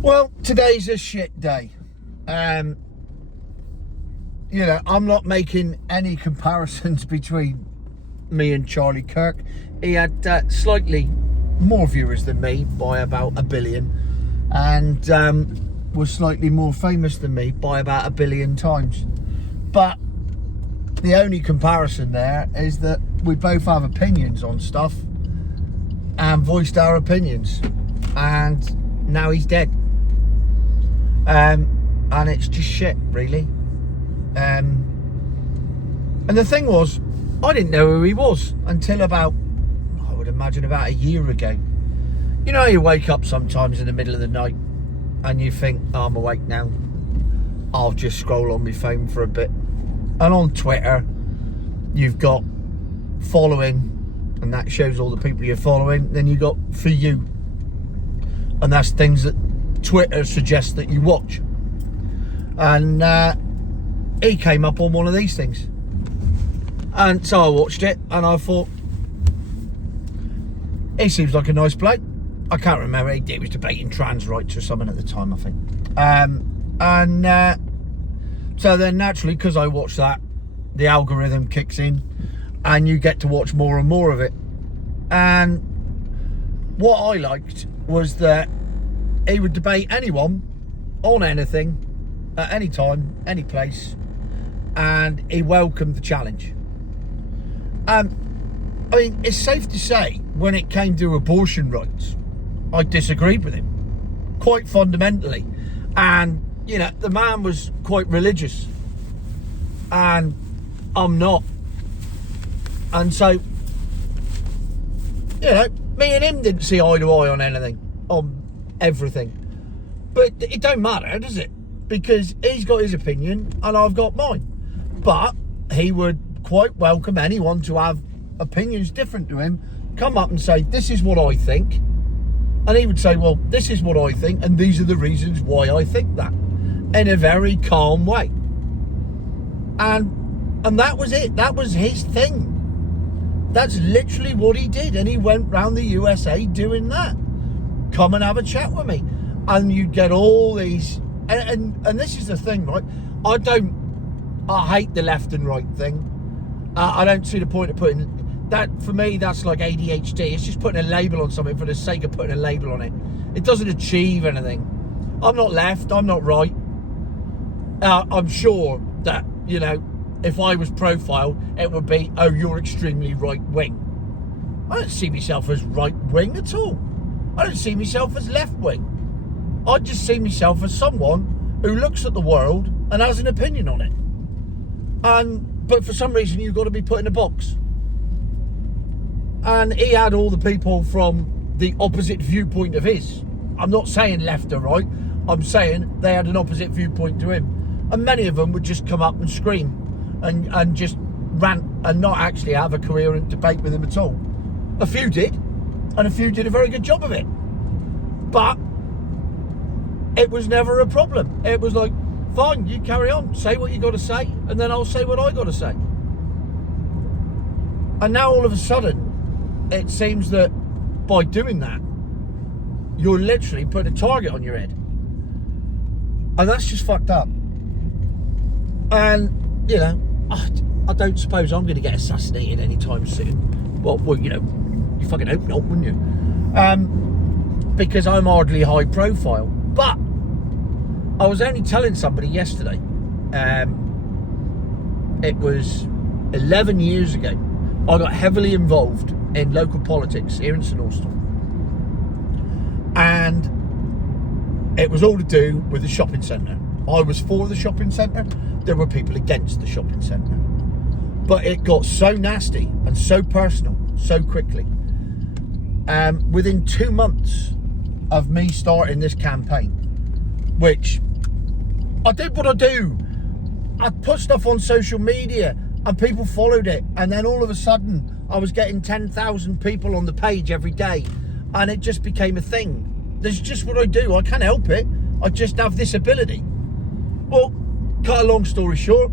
Well, today's a shit day. I'm not making any comparisons between me and Charlie Kirk. He had slightly more viewers than me by about 1 billion, and was slightly more famous than me by about 1 billion times. But the only comparison there is that we both have opinions on stuff and voiced our opinions, and now he's dead. And it's just shit, really. And the thing was, I didn't know who he was until about, I would imagine, about a year ago. You know, you wake up sometimes in the middle of the night and you think, oh, I'm awake now, I'll just scroll on my phone for a bit. And on Twitter, you've got following, and that shows all the people you're following. Then you got for you, and that's things that Twitter suggests that you watch. And he came up on one of these things, and so I watched it, and I thought, he seems like a nice bloke. I can't remember, he was debating trans rights or something at the time, I think. So then naturally, because I watched that, the algorithm kicks in and you get to watch more and more of it. And what I liked was that he would debate anyone on anything at any time, any place, and he welcomed the challenge. I mean, it's safe to say, when it came to abortion rights, I disagreed with him quite fundamentally. And you know, the man was quite religious, and I'm not. And so, you know, me and him didn't see eye to eye on anything, on everything. But it don't matter, does it? Because he's got his opinion and I've got mine. But he would quite welcome anyone to have opinions different to him, come up and say, this is what I think. And he would say, well, this is what I think, and these are the reasons why I think that, in a very calm way. And that was it. That was his thing. That's literally what he did. And he went round the USA doing that. Come and have a chat with me. And you'd get all these, and this is the thing, right? I hate the left and right thing. I don't see the point of putting that. For me, that's like ADHD. It's just putting a label on something for the sake of putting a label on it. It doesn't achieve anything. I'm not left, I'm not right. I'm sure that, you know, if I was profiled, it would be, oh, you're extremely right wing. I don't see myself as right wing at all. I don't see myself as left wing. I just see myself as someone who looks at the world and has an opinion on it. But for some reason, you've got to be put in a box. And he had all the people from the opposite viewpoint of his. I'm not saying left or right. I'm saying they had an opposite viewpoint to him. And many of them would just come up and scream and just rant and not actually have a coherent debate with him at all. A few did, and a few did a very good job of it. But it was never a problem. It was like, fine, you carry on, say what you got to say, and then I'll say what I got to say. And now all of a sudden, it seems that by doing that, you're literally putting a target on your head. And that's just fucked up. And, you know, I don't suppose I'm going to get assassinated anytime soon. Well, you know, you fucking hope not, wouldn't you? Because I'm hardly high profile. But I was only telling somebody yesterday, it was 11 years ago, I got heavily involved in local politics here in St Austell. And it was all to do with the shopping centre. I was for the shopping centre. There were people against the shopping centre. But it got so nasty and so personal so quickly. Within 2 months of me starting this campaign, which I did what I do. I put stuff on social media and people followed it. And then all of a sudden, I was getting 10,000 people on the page every day. And it just became a thing. That's just what I do. I can't help it. I just have this ability. Well, cut a long story short,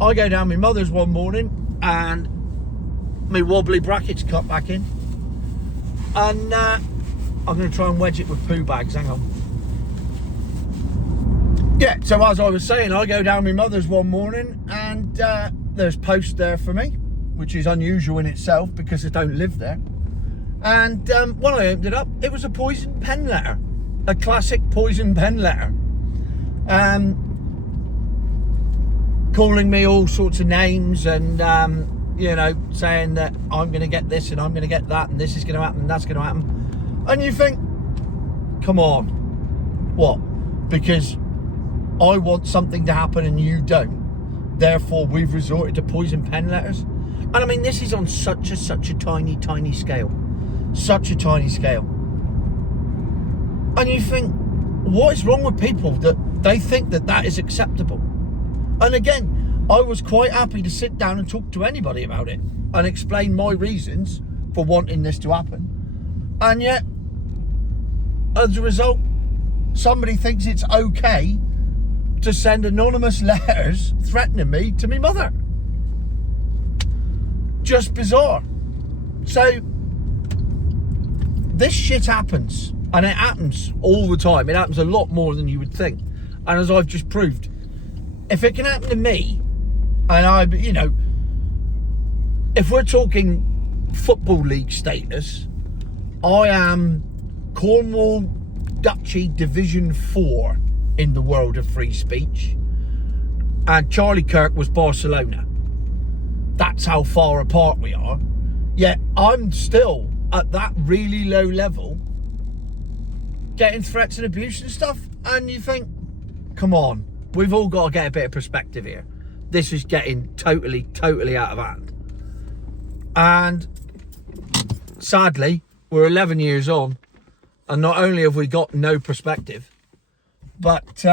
I go down my mother's one morning and my wobbly brackets cut back in. And I'm going to try and wedge it with poo bags. Hang on. Yeah, so as I was saying, I go down my mother's one morning and there's post there for me, which is unusual in itself because I don't live there. And when I opened it up, it was a poison pen letter, a classic poison pen letter, calling me all sorts of names and you know, saying that I'm going to get this and I'm going to get that and this is going to happen and that's going to happen. And you think, come on, what? Because I want something to happen and you don't, therefore we've resorted to poison pen letters. And I mean, this is on such a tiny scale, such a tiny scale. And you think, what is wrong with people that they think that that is acceptable? And again, I was quite happy to sit down and talk to anybody about it and explain my reasons for wanting this to happen. And yet, as a result, somebody thinks it's okay to send anonymous letters threatening me to my mother. Just bizarre. So, this shit happens, and it happens all the time. It happens a lot more than you would think. And as I've just proved, if it can happen to me, and I, you know, if we're talking Football League status, I am Cornwall Duchy Division 4 in the world of free speech, and Charlie Kirk was Barcelona. That's how far apart we are. Yet I'm still at that really low level getting threats and abuse and stuff. And you think, come on, we've all got to get a bit of perspective here. This is getting totally out of hand. And sadly, we're 11 years on, and not only have we got no perspective, but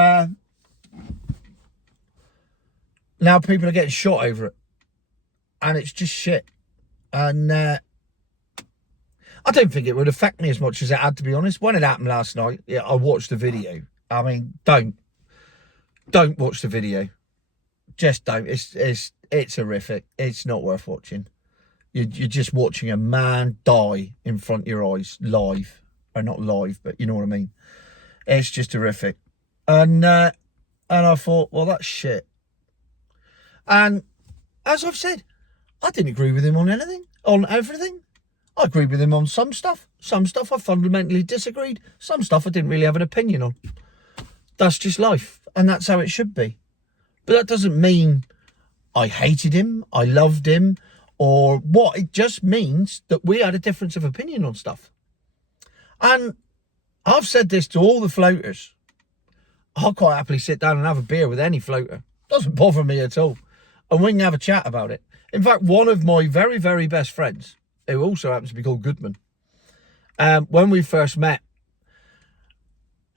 now people are getting shot over it. And it's just shit. And I don't think it would affect me as much as it had, to be honest. When it happened last night, yeah, I watched the video. I mean, don't watch the video. Just don't. It's horrific. It's not worth watching. You're just watching a man die in front of your eyes, live. Or not live, but you know what I mean. It's just horrific. And I thought, well, that's shit. And as I've said, I didn't agree with him on anything, on everything. I agreed with him on some stuff. Some stuff I fundamentally disagreed. Some stuff I didn't really have an opinion on. That's just life, and that's how it should be. But that doesn't mean I hated him, I loved him, or what. It just means that we had a difference of opinion on stuff. And I've said this to all the floaters. I'll quite happily sit down and have a beer with any floater. Doesn't bother me at all. And we can have a chat about it. In fact, one of my very best friends, who also happens to be called Goodman, when we first met,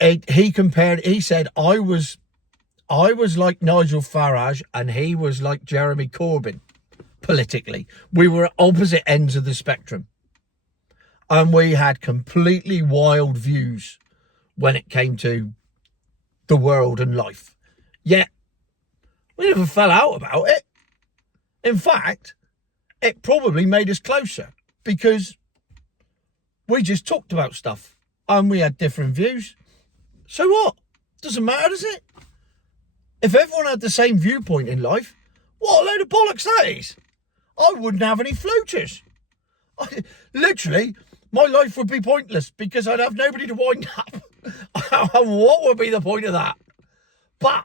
he said I was like Nigel Farage and he was like Jeremy Corbyn politically. We were at opposite ends of the spectrum. And we had completely wild views when it came to the world and life. Yet, we never fell out about it. In fact, it probably made us closer because we just talked about stuff and we had different views. So what? Doesn't matter, does it? If everyone had the same viewpoint in life, what a load of bollocks that is. I wouldn't have any floaters. Literally, my life would be pointless because I'd have nobody to wind up. What would be the point of that? But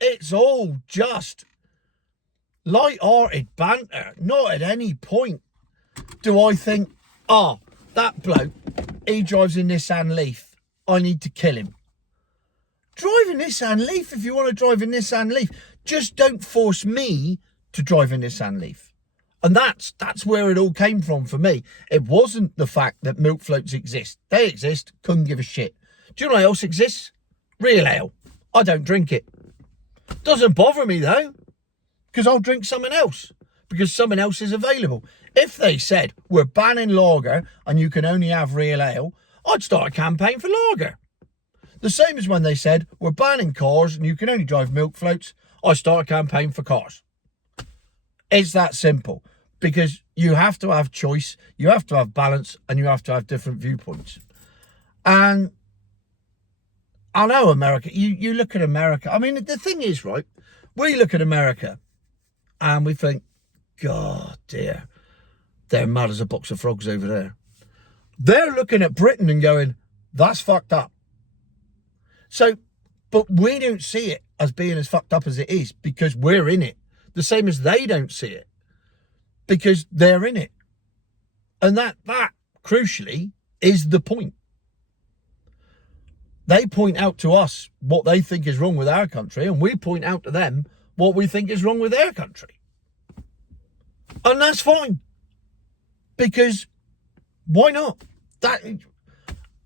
it's all just light-hearted banter. Not at any point do I think, that bloke, he drives a Nissan Leaf. I need to kill him. Drive a Nissan Leaf if you want to drive a Nissan Leaf. Just don't force me to drive a Nissan Leaf. And that's where it all came from for me. It wasn't the fact that milk floats exist. They exist, couldn't give a shit. Do you know what else exists? Real ale. I don't drink it. Doesn't bother me though, because I'll drink something else, because something else is available. If they said, we're banning lager and you can only have real ale, I'd start a campaign for lager. The same as when they said, we're banning cars and you can only drive milk floats, I start a campaign for cars. It's that simple, because you have to have choice, you have to have balance, and you have to have different viewpoints. And I know America. You look at America. I mean, the thing is, right? We look at America and we think, God dear, they're mad as a box of frogs over there. They're looking at Britain and going, that's fucked up. So, but we don't see it as being as fucked up as it is because we're in it. The same as they don't see it because they're in it. And that crucially is the point. They point out to us what they think is wrong with our country, and we point out to them what we think is wrong with their country. And that's fine. Because why not?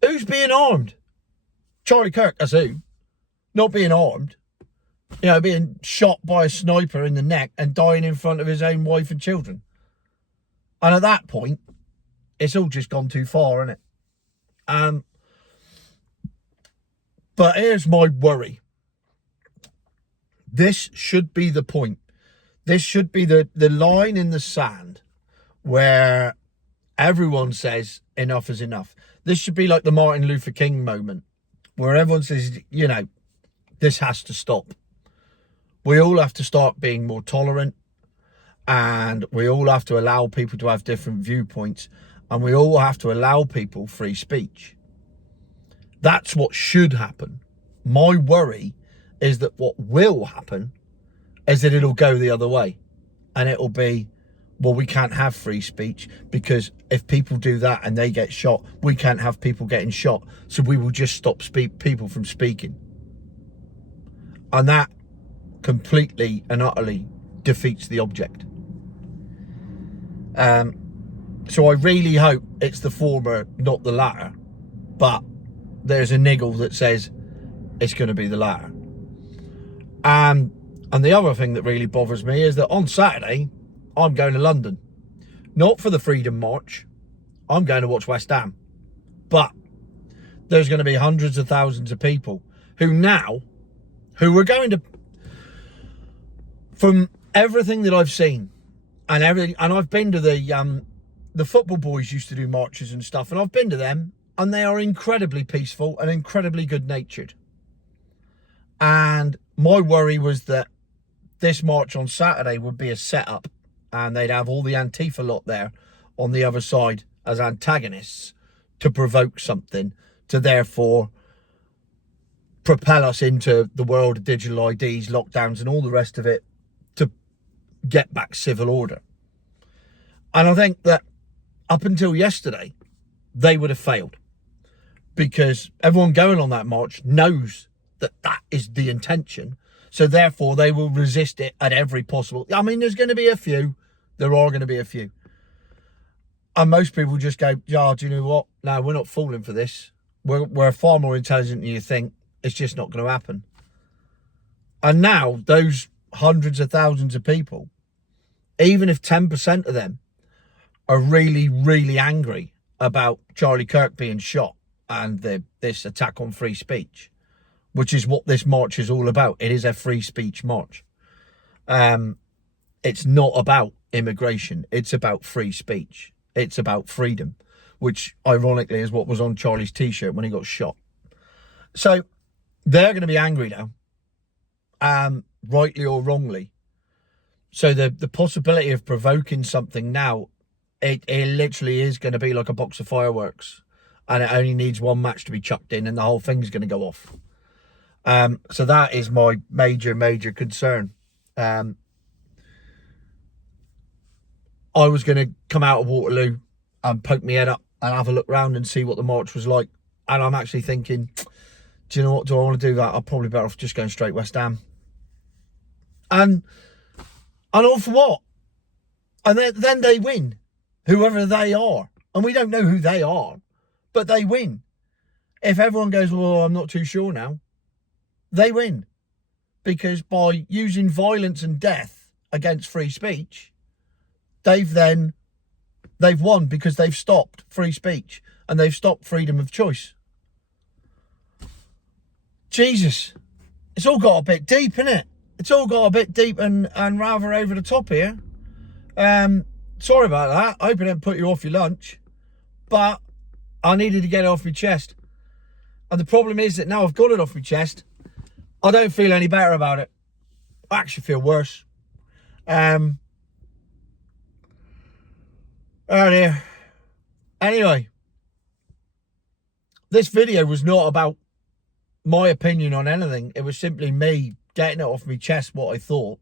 Who's being armed? Charlie Kirk, that's who. Not being armed. You know, being shot by a sniper in the neck and dying in front of his own wife and children. And at that point, it's all just gone too far, isn't it? But here's my worry. This should be the point. This should be the line in the sand where everyone says enough is enough. This should be like the Martin Luther King moment where everyone says, you know, this has to stop. We all have to start being more tolerant, and we all have to allow people to have different viewpoints, and we all have to allow people free speech. That's what should happen. My worry is that what will happen is that it'll go the other way. And it'll be, well, we can't have free speech because if people do that and they get shot, we can't have people getting shot. So we will just stop people from speaking. And that completely and utterly defeats the object. So I really hope it's the former, not the latter. But there's a niggle that says it's going to be the latter. And the other thing that really bothers me is that on Saturday, I'm going to London. Not for the Freedom March. I'm going to watch West Ham. But there's going to be hundreds of thousands of people who are going to, from everything that I've seen and everything, and I've been to the football boys used to do marches and stuff, and I've been to them, and they are incredibly peaceful and incredibly good-natured. And my worry was that this march on Saturday would be a setup, and they'd have all the Antifa lot there on the other side as antagonists to provoke something, to therefore propel us into the world of digital IDs, lockdowns, and all the rest of it to get back civil order. And I think that up until yesterday, they would have failed, because everyone going on that march knows that that is the intention. So therefore, they will resist it at every possible... I mean, there's going to be a few. There are going to be a few. And most people just go, yeah, do you know what? No, we're not falling for this. We're far more intelligent than you think. It's just not going to happen. And now, those hundreds of thousands of people, even if 10% of them are really, really angry about Charlie Kirk being shot and this attack on free speech, which is what this march is all about. It is a free speech march. It's not about immigration. It's about free speech. It's about freedom, which ironically is what was on Charlie's t-shirt when he got shot. So they're going to be angry now, rightly or wrongly. So the possibility of provoking something now, it literally is going to be like a box of fireworks, and it only needs one match to be chucked in and the whole thing's going to go off. So that is my major concern. I was going to come out of Waterloo and poke my head up and have a look round and see what the march was like. And I'm actually thinking, do you know what? Do I want to do that? I'm probably better off just going straight West Ham. And all for what? And then they win, whoever they are. And we don't know who they are, but they win. If everyone goes, well, I'm not too sure now, they win. Because by using violence and death against free speech, they've won, because they've stopped free speech and they've stopped freedom of choice. Jesus, it's all got a bit deep, innit? It's all got a bit deep and rather over the top here. Sorry about that. I hope I didn't put you off your lunch, but I needed to get it off my chest. And the problem is that now I've got it off my chest, I don't feel any better about it. I actually feel worse. Oh dear. Anyway, this video was not about my opinion on anything. It was simply me getting it off my chest what I thought.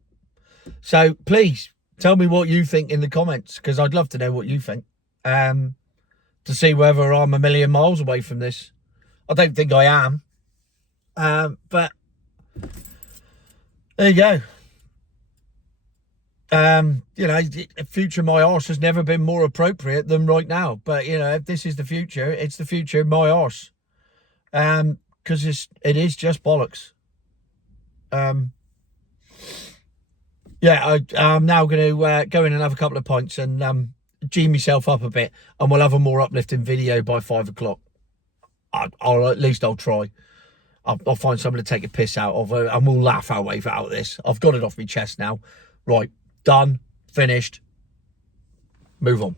So please tell me what you think in the comments, because I'd love to know what you think. To see whether I'm a million miles away from this. I don't think I am. But there you go. You know, future my arse has never been more appropriate than right now. But, you know, if this is the future, it's the future of my arse. Because it is just bollocks. Yeah, I'm now going to go in and have a couple of pints and G myself up a bit, and we'll have a more uplifting video by 5 o'clock. At least I'll try. I'll find something to take a piss out of, and we'll laugh our way out of this. I've got it off my chest now. Right, done, finished, move on.